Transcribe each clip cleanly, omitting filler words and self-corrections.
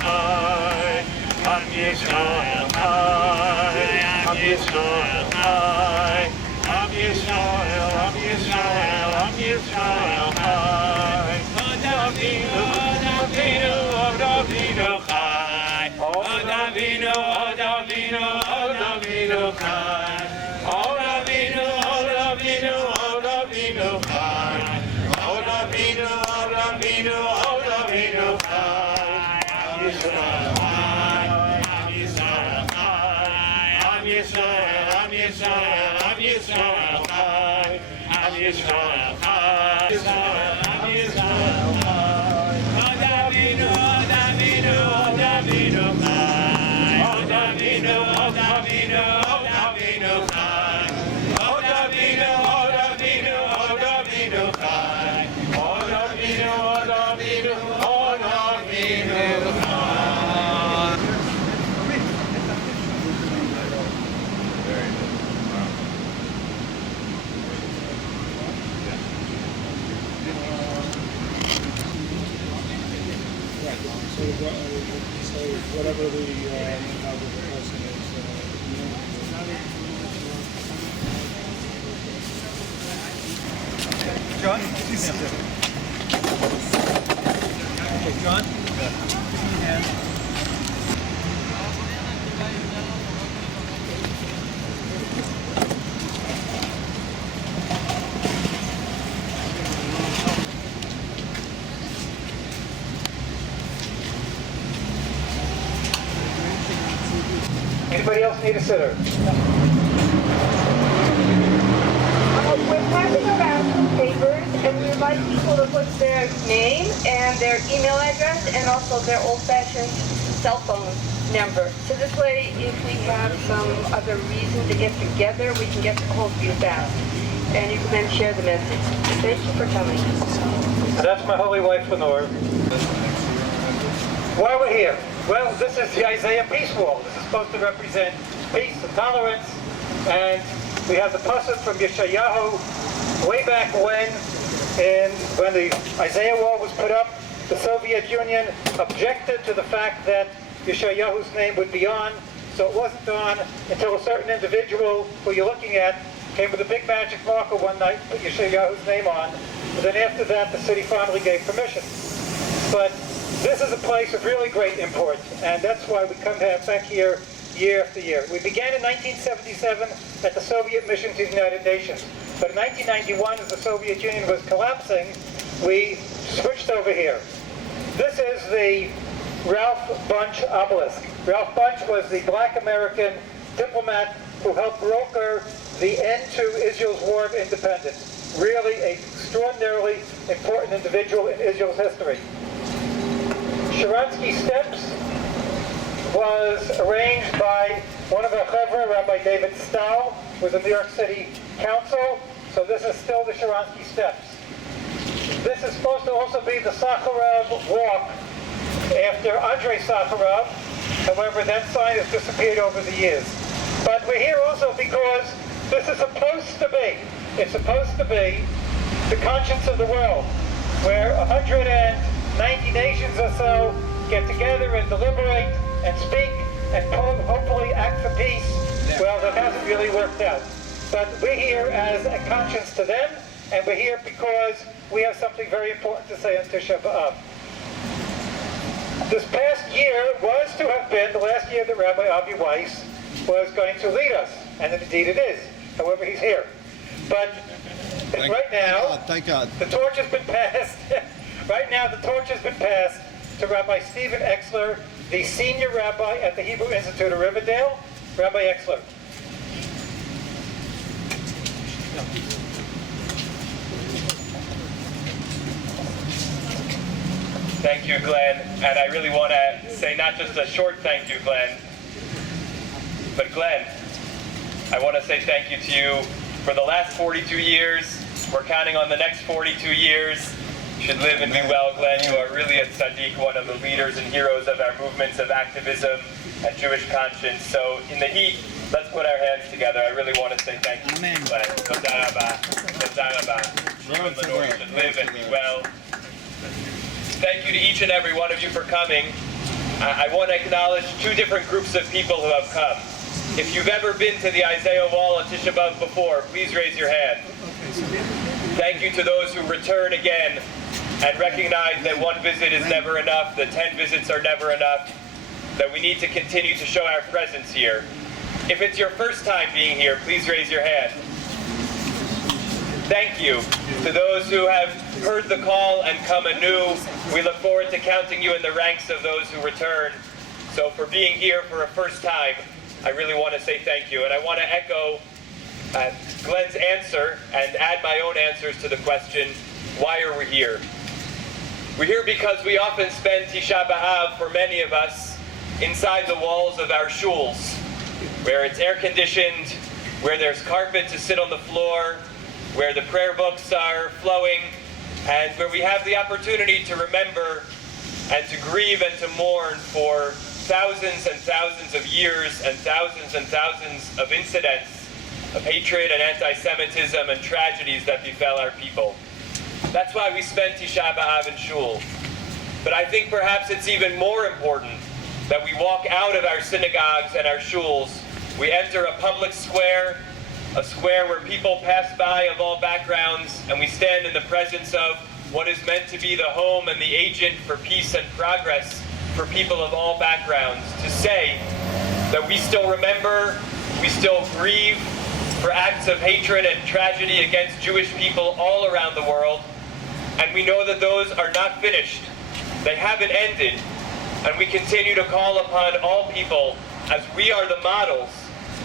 Chai, Am Yisrael Chai, Am Yisrael Chai, Am Yisrael, Am Yisrael, Am Yisrael Chai. Od Avinu, Od Avinu, Od Avinu Chai. Od Avinu, Od Avinu, Od Avinu Chai. Od Avinu, Od Avinu, Od Avinu Chai. Od Avinu, Od Avinu, Od Avinu Chai. Am Yisrael Chai, Am Yisrael Chai. Am Yisrael, Am Yisrael, Am Yisrael Chai. Am Yisrael Chai. Am Yisrael Chai. Od Avinu, Od Avinu, Od Avinu Chai. Od Avinu, Od Avinu, Od Avinu Chai. Od Avinu, Od Avinu, Od Avinu Chai. Od Avinu, Od Avinu, Od Avinu Chai. So whatever the how the person is. John, excuse me. Okay, John. Give me a hand. Anybody else need a sitter? We're passing around some papers, and we would like people to put their name and their email address and also their old-fashioned cell phone number. So this way, if we have some other reason to get together, we can get a hold of you fast. And you can then share the message. Thank you for coming. So that's my holy wife, Lenore. Why we're here? Well, this is the Isaiah Peace Wall. This is supposed to represent peace and tolerance. And we have the pasuk from Yeshayahu way back when the Isaiah Wall was put up. The Soviet Union objected to the fact that Yeshayahu's name would be on. So it wasn't on until a certain individual who you're looking at came with a big magic marker one night, put Yeshayahu's name on. And then after that, the city finally gave permission. But this is a place of really great import, and that's why we come back here year after year. We began in 1977 at the Soviet mission to the United Nations. But in 1991, as the Soviet Union was collapsing, we switched over here. This is the Ralph Bunche obelisk. Ralph Bunche was the black American diplomat who helped broker the end to Israel's War of Independence. Really an extraordinarily important individual in Israel's history. Sharansky Steps was arranged by one of our chevra, Rabbi David Stahl, who was a New York City council. So this is still the Sharansky Steps. This is supposed to also be the Sakharov walk after Andrei Sakharov. However, that sign has disappeared over the years. But we're here also because this is supposed to be, it's supposed to be the conscience of the world, where 190 nations or so get together and deliberate and speak and hopefully act for peace. Well, that hasn't really worked out. But we're here as a conscience to them, and we're here because we have something very important to say on Tisha B'Av. This past year was to have been the last year that Rabbi Weiss was going to lead us, and indeed it is. However, he's here. But right now, Thank God. the torch has been passed. Right now, the torch has been passed to Rabbi Stephen Exler, the senior rabbi at the Hebrew Institute of Riverdale. Rabbi Exler. Thank you, Glenn. And I really want to say not just a short thank you, Glenn, but Glenn, I want to say thank you to you for the last 42 years. We're counting on the next 42 years. You should live and be well, Glenn. You are really a tzaddik, one of the leaders and heroes of our movements of activism and Jewish conscience. So in the heat, let's put our hands together. I really want to say thank you, Amen. Glenn. Toda rabah. Toda rabah. You and Lenore should live and be well. Thank you to each and every one of you for coming. I want to acknowledge two different groups of people who have come. If you've ever been to the Isaiah Wall on Tisha B'Av before, please raise your hand. Thank you to those who return again and recognize that one visit is never enough, that 10 visits are never enough, that we need to continue to show our presence here. If it's your first time being here, please raise your hand. Thank you to those who have heard the call and come anew. We look forward to counting you in the ranks of those who return. So for being here for a first time, I really want to say thank you. And I want to echo Glenn's answer and add my own answers to the question, why are we here? We're here because we often spend Tisha B'Av, for many of us, inside the walls of our shuls, where it's air-conditioned, where there's carpet to sit on the floor, where the prayer books are flowing, and where we have the opportunity to remember and to grieve and to mourn for thousands and thousands of years and thousands of incidents of hatred and anti-Semitism and tragedies that befell our people. That's why we spend Tisha B'Av in shul. But I think perhaps it's even more important that we walk out of our synagogues and our shuls. We enter a public square, a square where people pass by of all backgrounds, and we stand in the presence of what is meant to be the home and the agent for peace and progress for people of all backgrounds, to say that we still remember, we still grieve for acts of hatred and tragedy against Jewish people all around the world, and we know that those are not finished. They haven't ended, and we continue to call upon all people, as we are the models,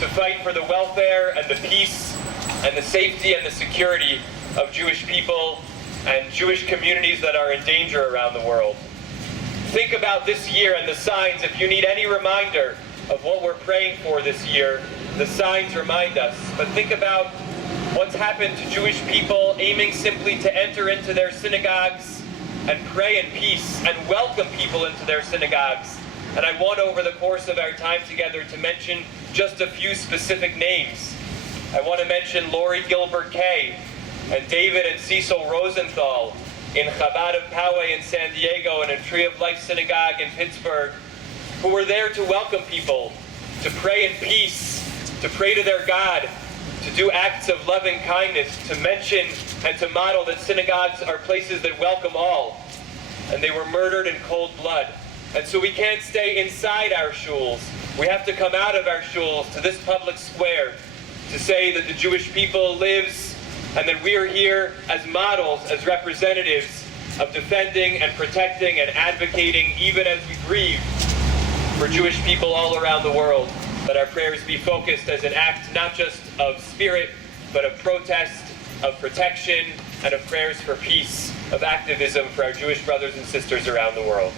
to fight for the welfare and the peace and the safety and the security of Jewish people and Jewish communities that are in danger around the world. Think about this year and the signs. If you need any reminder of what we're praying for this year, the signs remind us. But think about what's happened to Jewish people aiming simply to enter into their synagogues and pray in peace and welcome people into their synagogues. And I want, over the course of our time together, to mention just a few specific names. I want to mention Lori Gilbert Kay and David and Cecil Rosenthal in Chabad of Poway in San Diego and in Tree of Life Synagogue in Pittsburgh, who were there to welcome people, to pray in peace, to pray to their God, to do acts of loving kindness, to mention and to model that synagogues are places that welcome all. And they were murdered in cold blood. And so we can't stay inside our shuls. We have to come out of our shuls to this public square to say that the Jewish people lives and that we are here as models, as representatives of defending and protecting and advocating, even as we grieve for Jewish people all around the world. Let our prayers be focused as an act not just of spirit, but of protest, of protection, and of prayers for peace, of activism for our Jewish brothers and sisters around the world.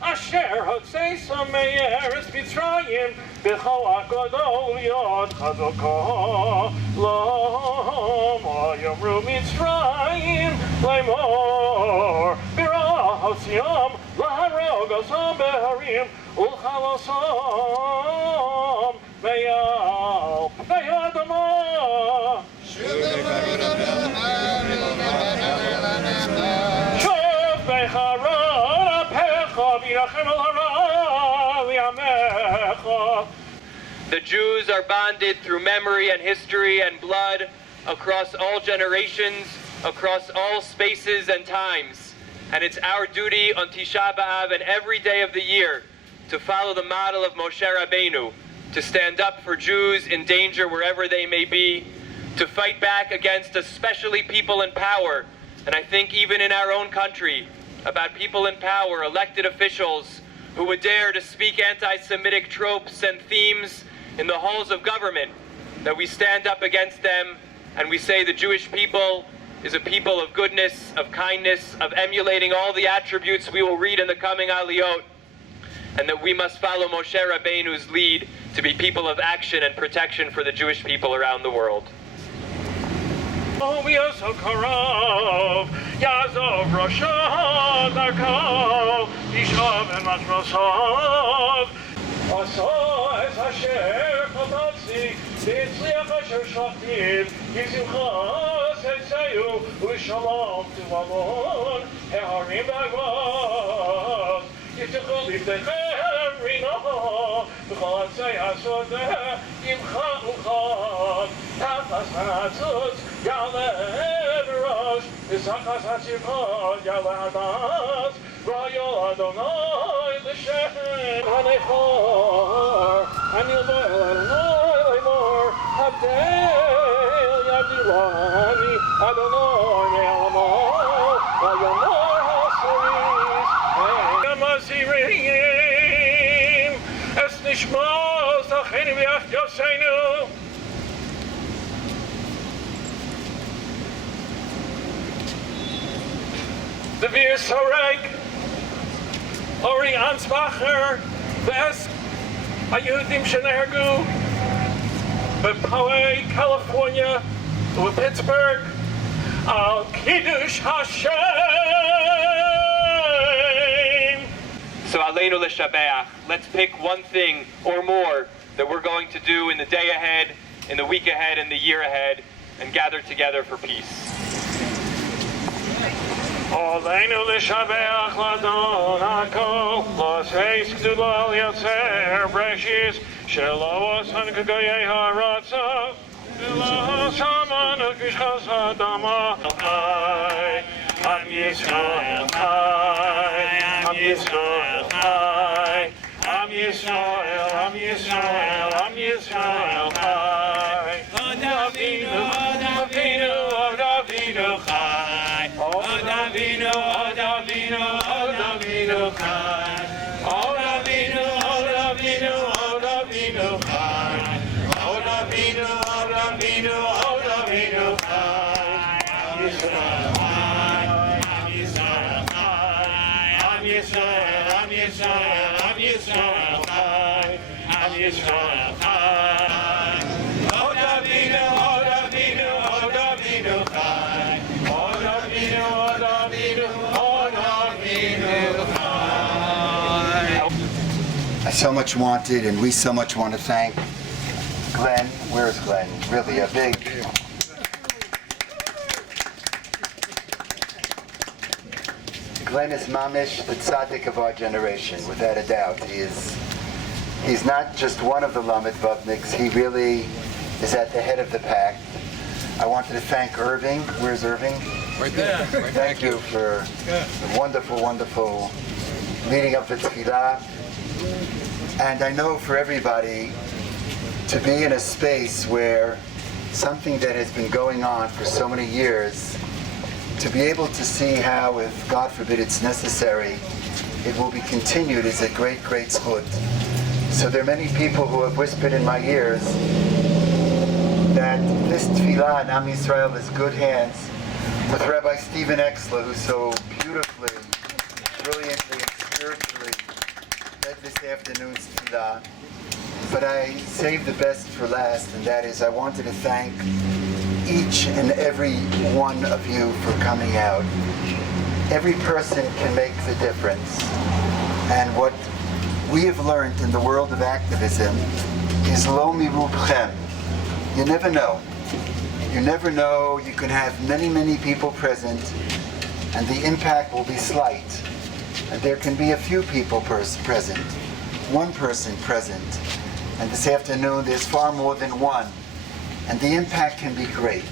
אשר הוצא שמי ארץ מצרים בכוח גדול יד חזקה למה יאמרו מצרים לאמור ברחציים להרוג אותם בהרים ולכלוסם מעל האדמה שוב בחרון אפיך וירחם על הרע ויעמך. The Jews are bonded through memory and history and blood across all generations, across all spaces and times. And it's our duty on Tisha B'Av and every day of the year to follow the model of Moshe Rabbeinu, to stand up for Jews in danger wherever they may be, to fight back against especially people in power And I think even in our own country, about people in power, elected officials, who would dare to speak anti-Semitic tropes and themes in the halls of government, that we stand up against them and we say the Jewish people is a people of goodness, of kindness, of emulating all the attributes we will read in the coming Aliyot, and that we must follow Moshe Rabbeinu's lead to be people of action and protection for the Jewish people around the world. Yazov Roshon Darko Yishav and Mashmosov Aso Es Asher Chatatzi Yitzliach Asher Shachtiv Yizimcha Setzayu Ushalom Tuvavon Eharim Bagvaz Yiftechu Liftechem Rino B'chol Atzei Asodeh Yimcha Uchad Tafas Hanatzutz Yalev Rosh Isakas HaTzivchot Yaladas Ra'yo Adonai L'Shem Hanechor Hanilvor Adonai Lemor Abdel Yabdilani Adonai Ne'alamo V'yomor HaSuris Yamazirim Es Nishmos Achenu V'Ach Yoseinu the Vir Sorek, Ori Ansbacher, Ves, Ayudim Shenergu, Bepaway, California, Pittsburgh, Al Kiddush Hashem. So Aleinu L'Shabeach, let's pick one thing or more that we're going to do in the day ahead, in the week ahead, in the year ahead, and gather together for peace. Aleinu L'Shabeach Ladon HaKol L'Seis Gdula L'Yatzer Breshis Shelo Asan K'Goyei HaRatza Shelo Shaman K'Shchas Adama Chai Am Yisrael Chai Am Yisrael Chai Am Yisrael Am Yisrael Am Yisrael Chai Od Avinu Od Avinu Od Avinu Chai Od Avinu Od Avinu Od Avinu Chai Od Avinu Od Avinu Od Avinu Chai Od Avinu Od Avinu Od Avinu Chai Am Yisrael Chai Am Yisrael Chai Am Yisrael Am Yisrael Am Yisrael Chai Am Yisrael Chai Od Avinu Od Avinu Od Avinu Chai Od Avinu Od Avinu Od Avinu Chai. I so much wanted, and we so much want to thank Glenn. Where's Glenn? Really a big... Glenn is mamish, the tzaddik of our generation, without a doubt. He's not just one of the Lamed Vavniks, he really is at the head of the pack. I wanted to thank Irving. Where's Irving? Right there. Thank you for the wonderful, wonderful leading up to Tefillah. And I know for everybody to be in a space where something that has been going on for so many years, to be able to see how, if God forbid it's necessary, it will be continued is a great, great zchut. So there are many people who have whispered in my ears that this tefillah in Am Yisrael is good hands with Rabbi Stephen Exler, who so beautifully, brilliantly, and spiritually led this afternoon's tefillah. But I saved the best for last, and that is I wanted to thank each and every one of you for coming out. Every person can make the difference. And what we have learned in the world of activism is lo mirubchem. You never know. You never know. You can have many, many people present, and the impact will be slight. And there can be a few people present, one person present. And this afternoon, there's far more than one. And the impact can be great.